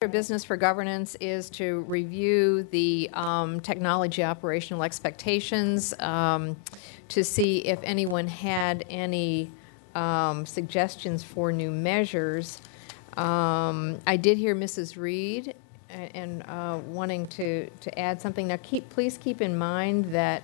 Business for governance is to review the technology operational expectations, to see if anyone had any suggestions for new measures. I did hear Mrs. Reed and wanting to add something. Now, please keep in mind that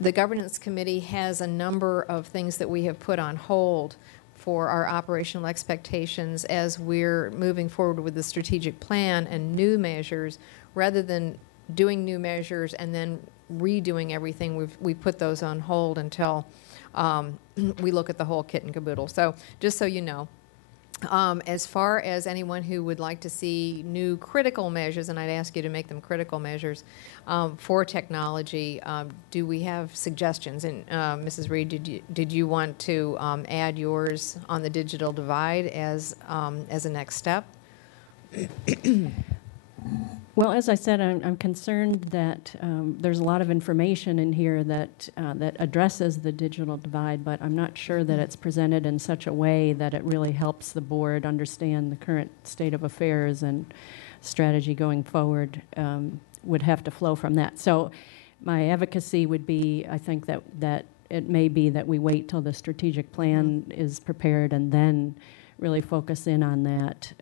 the governance committee has a number of things that we have put on hold for our operational expectations as we're moving forward with the strategic plan and new measures. Rather than doing new measures and then redoing everything, we put those on hold until we look at the whole kit and caboodle. So just so you know. As far as anyone who would like to see new critical measures, and I'd ask you to make them critical measures for technology, do we have suggestions? And Mrs. Reed, did you want to add yours on the digital divide as a next step? Well, as I said, I'm concerned that there's a lot of information in here that addresses the digital divide, but I'm not sure that it's presented in such a way that it really helps the board understand the current state of affairs, and strategy going forward would have to flow from that. So my advocacy would be, I think that it may be that we wait till the strategic plan is prepared and then really focus in on that.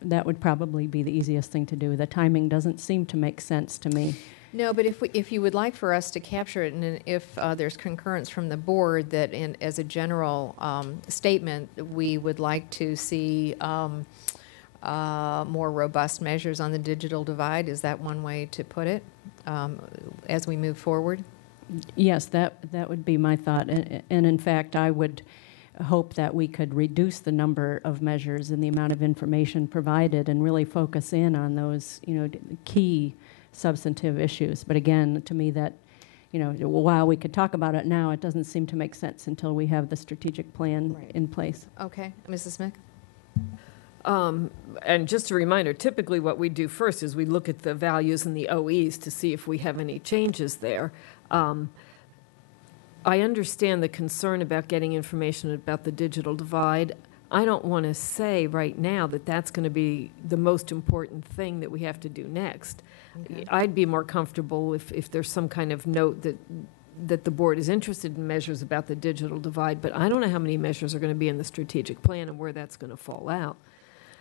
That would probably be the easiest thing to do. The timing doesn't seem to make sense to me. No, but if you would like for us to capture it, and if there's concurrence from the board that as a general statement, we would like to see more robust measures on the digital divide, is that one way to put it as we move forward? Yes, that would be my thought. And in fact, I would hope that we could reduce the number of measures and the amount of information provided and really focus in on those, key substantive issues. But again, to me that, while we could talk about it now, it doesn't seem to make sense until we have the strategic plan in place. Okay. Mrs. Smith? And just a reminder, typically what we do first is we look at the values and the OEs to see if we have any changes there. I understand the concern about getting information about the digital divide. I don't want to say right now that that's going to be the most important thing that we have to do next. Okay. I'd be more comfortable if there's some kind of note that the board is interested in measures about the digital divide, but I don't know how many measures are going to be in the strategic plan and where that's going to fall out.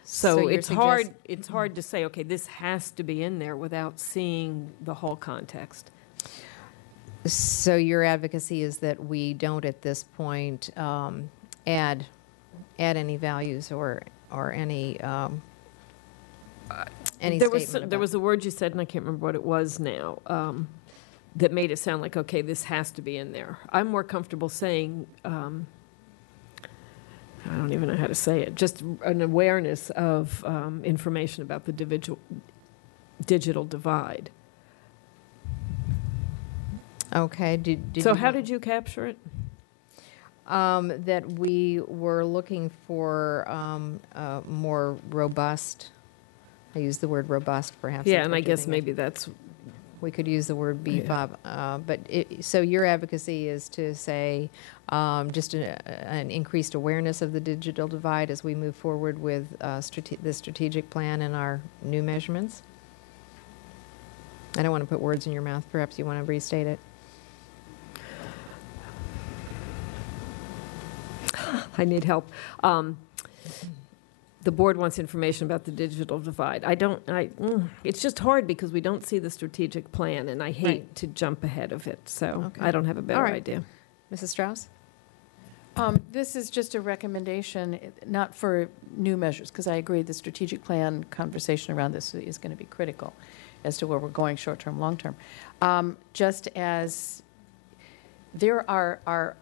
So it's hard to say, okay, this has to be in there without seeing the whole context. So your advocacy is that we don't at this point add any values or any statement. There was a word you said, and I can't remember what it was now, that made it sound like, okay, this has to be in there. I'm more comfortable saying, I don't even know how to say it, just an awareness of information about the digital divide. Okay. How did you capture it? That we were looking for more robust. I use the word robust, perhaps. Yeah, and I guess maybe that's. We could use the word beef up. So your advocacy is to say just an increased awareness of the digital divide as we move forward with the strategic plan and our new measurements? I don't want to put words in your mouth. Perhaps you want to restate it. I need help. The board wants information about the digital divide. It's just hard because we don't see the strategic plan, and I hate to jump ahead of it. So okay. I don't have a better idea. Mrs. Strauss? This is just a recommendation, not for new measures, because I agree the strategic plan conversation around this is going to be critical as to where we're going short-term, long-term. Just as there are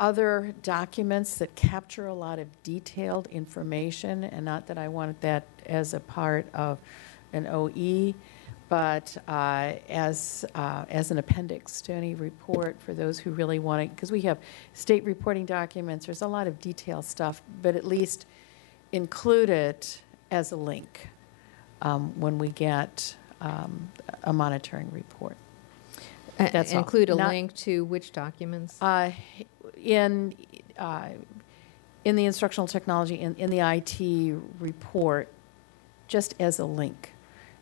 other documents that capture a lot of detailed information, and not that I wanted that as a part of an OE, but as an appendix to any report for those who really want it, because we have state reporting documents, there's a lot of detailed stuff, but at least include it as a link when we get a monitoring report. That's include a link to which documents? In the instructional technology, in the IT report, just as a link.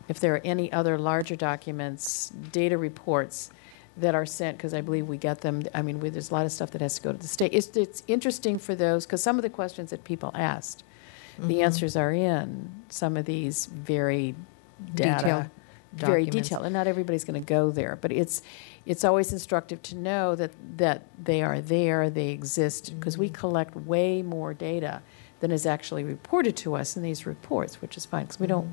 If there are any other larger documents, data reports that are sent, because I believe we get them, I mean, there's a lot of stuff that has to go to the state. It's interesting for those, because some of the questions that people asked, the answers are in some of these very Detailed very documents. detailed, and not everybody's going to go there, but it's always instructive to know that they are there, they exist, because we collect way more data than is actually reported to us in these reports, which is fine, because we don't,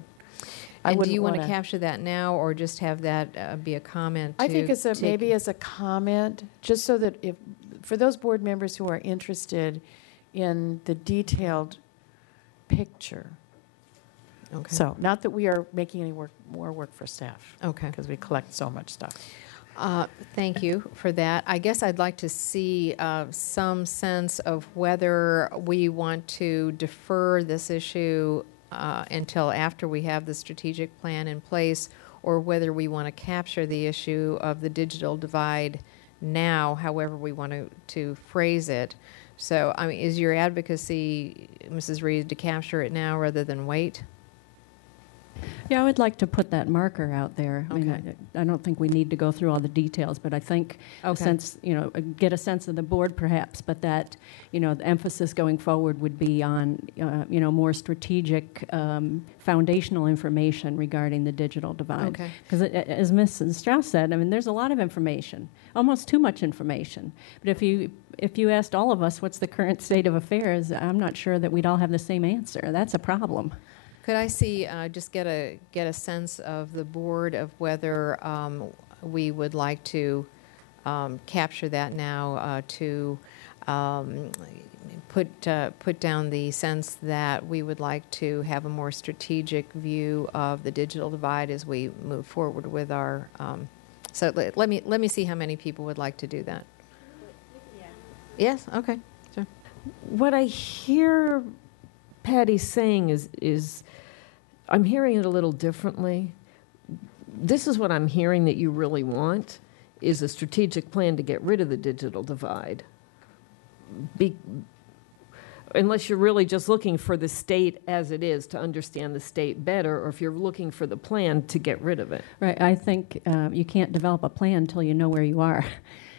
I And do wouldn't you want to wanna- capture that now, or just have that be a comment? I think to it's maybe as a comment, just so that if, for those board members who are interested in the detailed picture. Okay. So, not that we are making any more work for staff, Okay. because we collect so much stuff. Thank you for that. I guess I'd like to see some sense of whether we want to defer this issue until after we have the strategic plan in place, or whether we want to capture the issue of the digital divide now, however we want to phrase it. So, I mean, is your advocacy, Mrs. Reed, to capture it now rather than wait? Yeah, I would like to put that marker out there. I mean, Okay. I don't think we need to go through all the details, but I think a Okay. sense, get a sense of the board perhaps, but that, the emphasis going forward would be on, more strategic, foundational information regarding the digital divide. Okay. Because as Mrs. Strauss said, I mean, there's a lot of information, almost too much information. But if you asked all of us what's the current state of affairs, I'm not sure that we'd all have the same answer. That's a problem. Could I see, just get a sense of the board of whether we would like to capture that now to put down the sense that we would like to have a more strategic view of the digital divide as we move forward with our. So let me see how many people would like to do that. Yes. Okay. Sure. What I hear Patty saying is I'm hearing it a little differently. This is what I'm hearing that you really want, is a strategic plan to get rid of the digital divide. Unless you're really just looking for the state as it is to understand the state better, or if you're looking for the plan to get rid of it. Right. I think you can't develop a plan until you know where you are.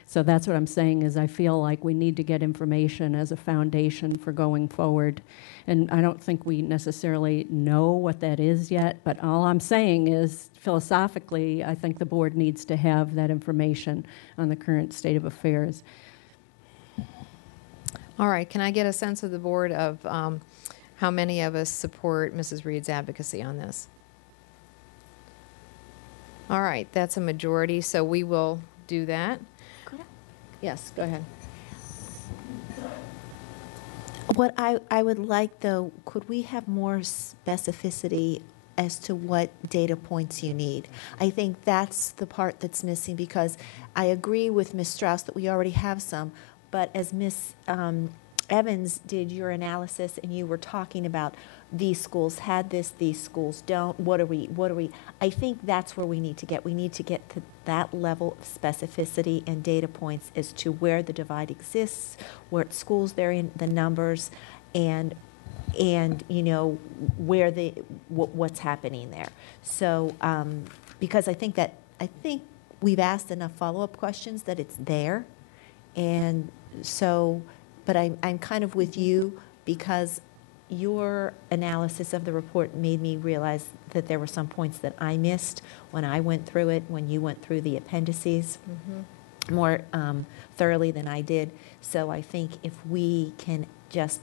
So that's what I'm saying is I feel like we need to get information as a foundation for going forward. And I don't think we necessarily know what that is yet, but all I'm saying is philosophically, I think the board needs to have that information on the current state of affairs. All right. Can I get a sense of the board of how many of us support Mrs. Reed's advocacy on this? All right. That's a majority, so we will do that. Yes, go ahead. What I would like, though, could we have more specificity as to what data points you need? I think that's the part that's missing, because I agree with Ms. Strauss that we already have some, but as Ms. Evans did your analysis and you were talking about these schools had this, these schools don't, what are we, I think that's where we need to get. We need to get to that level of specificity and data points as to where the divide exists, what schools they're in, the numbers, and where what's happening there. So because I think we've asked enough follow-up questions that it's there, and so, but I'm kind of with you, because your analysis of the report made me realize that there were some points that I missed when I went through it, when you went through the appendices more thoroughly than I did. So I think if we can just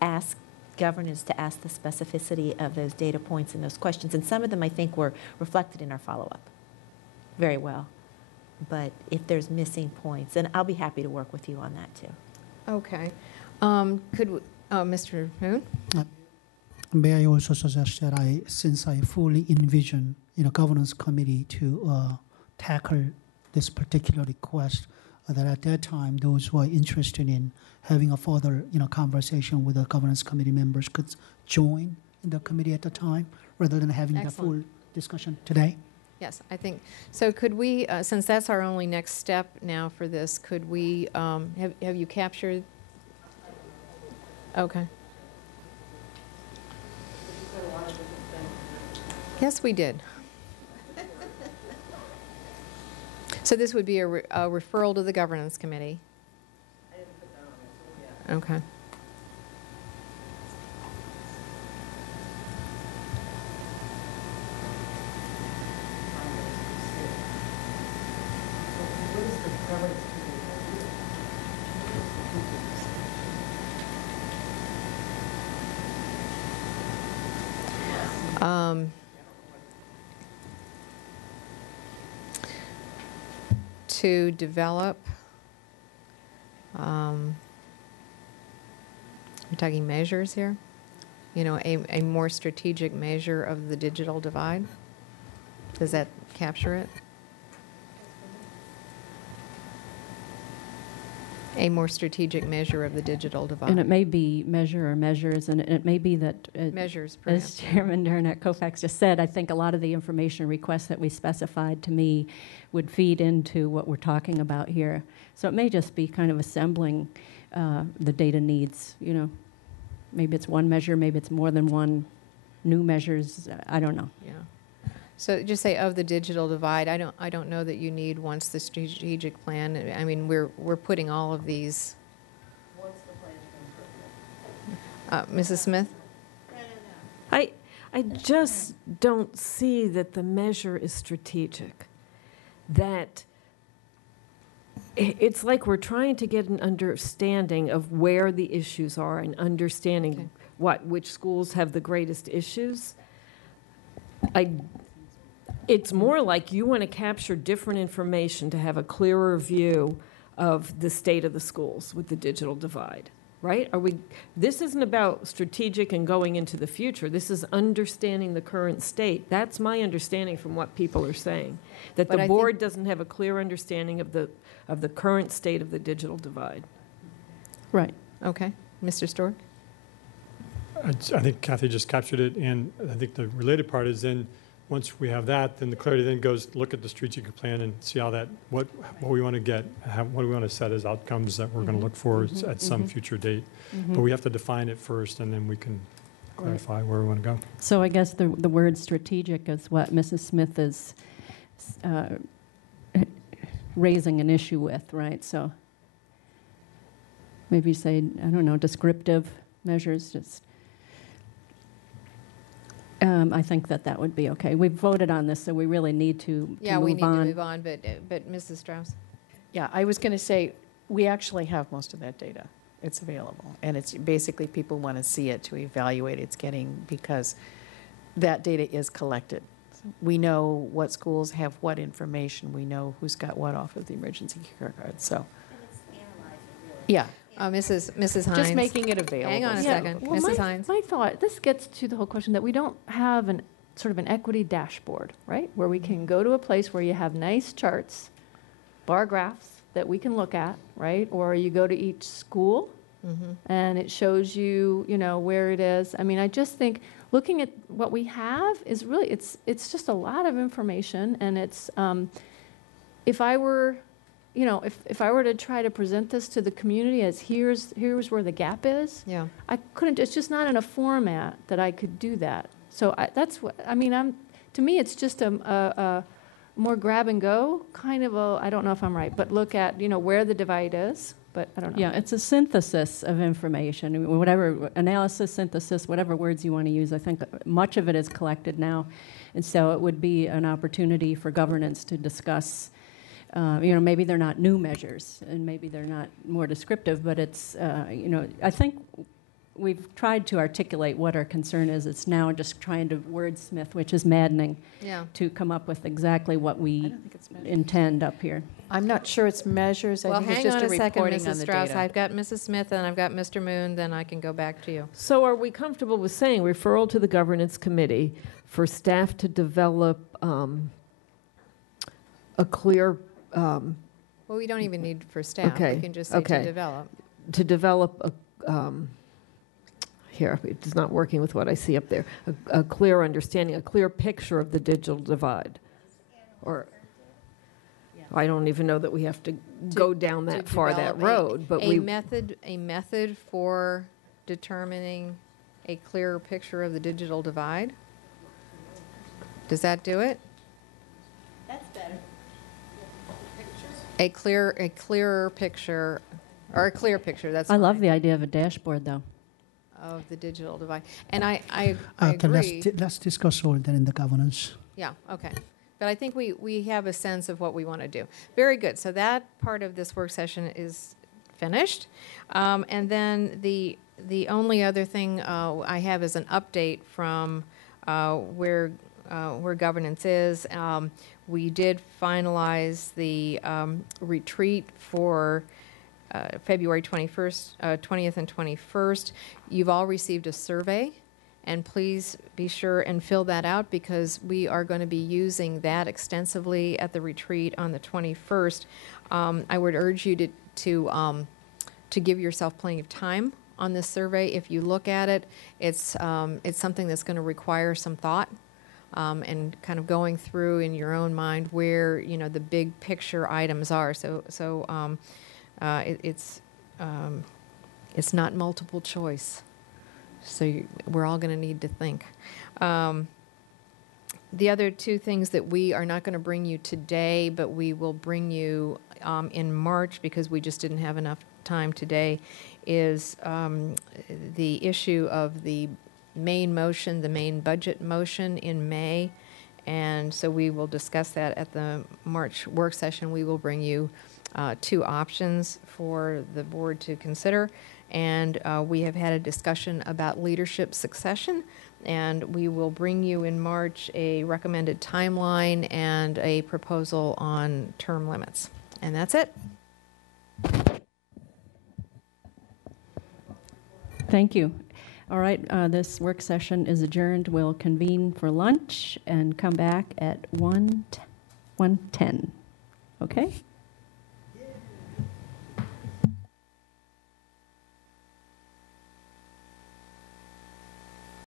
ask governance to ask the specificity of those data points and those questions, and some of them I think were reflected in our follow-up very well. But if there's missing points, and I'll be happy to work with you on that too. Okay. Mr. Moon? May I also suggest that since I fully envision, governance committee to tackle this particular request, that at that time, those who are interested in having a further, conversation with the governance committee members could join in the committee at the time, rather than having the full discussion today. Yes, I think, so could we, since that's our only next step now for this, could we, have you captured? Okay. Yes, we did. So this would be a referral to the governance committee? Okay. To develop, we're talking measures here? You know, a more strategic measure of the digital divide? Does that capture it? A more strategic measure of the digital divide. And it may be measure or measures, and it may be that, Measures, as perhaps. Chairman Darnett Kofax just said, I think a lot of the information requests that we specified to me would feed into what we're talking about here. So it may just be kind of assembling the data needs, you know. Maybe it's one measure, maybe it's more than one, new measures, I don't know. Yeah. So just say of the digital divide. I don't know that you need once the strategic plan. I mean, we're putting all of these. Mrs. Smith? I just don't see that the measure is strategic. That it's like we're trying to get an understanding of where the issues are and understanding which schools have the greatest issues. It's more like you want to capture different information to have a clearer view of the state of the schools with the digital divide, right? This isn't about strategic and going into the future. This is understanding the current state. That's my understanding from what people are saying, that But the I board doesn't have a clear understanding of the current state of the digital divide. Right. Okay. Mr. Stork? I think Kathy just captured it, and I think the related part is then, once we have that, then the clarity then goes, look at the strategic plan and see how that, what we want to get, what do we want to set as outcomes that we're going to look for at some future date. But we have to define it first, and then we can clarify where we want to go. So I guess the word strategic is what Mrs. Smith is raising an issue with, right? So maybe say, I don't know, descriptive measures, just. I think that would be okay. We've voted on this, so we really need to move on. We need to move on, but Mrs. Strauss? Yeah, I was going to say, we actually have most of that data. It's available. And it's basically people want to see it to evaluate it's getting, because that data is collected. We know what schools have what information. We know who's got what off of the emergency care card. So, yeah, Mrs. Hines? just making it available. Hang on a So- second. Mrs. Hines? My thought, this gets to the whole question that we don't have an sort of an equity dashboard, right? Where we can go to a place where you have nice charts, bar graphs that we can look at, right? Or you go to each school and it shows you, you know, where it is. I mean, I just think looking at what we have is really, it's just a lot of information, and it's, if I were, you know, if I were to try to present this to the community as here's where the gap is, Yeah. I couldn't, it's just not in a format that I could do that. So that's what, I mean, to me, it's just a more grab and go kind of I don't know if I'm right, but look at, you know, where the divide is, but I don't know. Yeah, it's a synthesis of information. I mean, whatever analysis, synthesis, whatever words you want to use, I think much of it is collected now. And so it would be an opportunity for governance to discuss, you know, maybe they're not new measures and maybe they're not more descriptive, but it's, you know, I think we've tried to articulate what our concern is. It's now just trying to wordsmith, which is maddening, Yeah. to come up with exactly what I we don't think it's measured. intend up here. I'm not sure it's measures. I Well, think it's hang just on a a second, reporting on Mrs. the Strauss. data. I've got Mrs. Smith and I've got Mr. Moon, then I can go back to you. So are we comfortable with saying referral to the governance committee for staff to develop a clear, Well, we don't even need for staff. Okay, We can just say to okay. develop. here, it's not working with what I see up there, a clear understanding, a clear picture of the digital divide? Or, I don't even know that we have to go down To that far, that develop road, but we. A method for determining a clearer picture of the digital divide? Does that do it? That's better. A clearer picture, or a clear picture, that's I love fine, the idea of a dashboard, though. of the digital divide. And I Okay, agree. let's discuss all that in the governance. Yeah, okay. But I think we have a sense of what we want to do. Very good. So that part of this work session is finished. And then the only other thing I have is an update from where governance is. We did finalize the retreat for February 20th and 21st. You've all received a survey, and please be sure and fill that out because we are going to be using that extensively at the retreat on the 21st. I would urge you to give yourself plenty of time on this survey. If you look at it, it's something that's going to require some thought. And kind of going through in your own mind where the big picture items are. It's not multiple choice. So we're all going to need to think. The other two things that we are not going to bring you today, but we will bring you in March because we just didn't have enough time today, is the issue of the main motion, the main budget motion in May. And so we will discuss that at the March work session. We will bring you two options for the board to consider. And we have had a discussion about leadership succession. And we will bring you in March a recommended timeline and a proposal on term limits. And that's it. Thank you. All right, this work session is adjourned. We'll convene for lunch and come back at 1:10. Okay?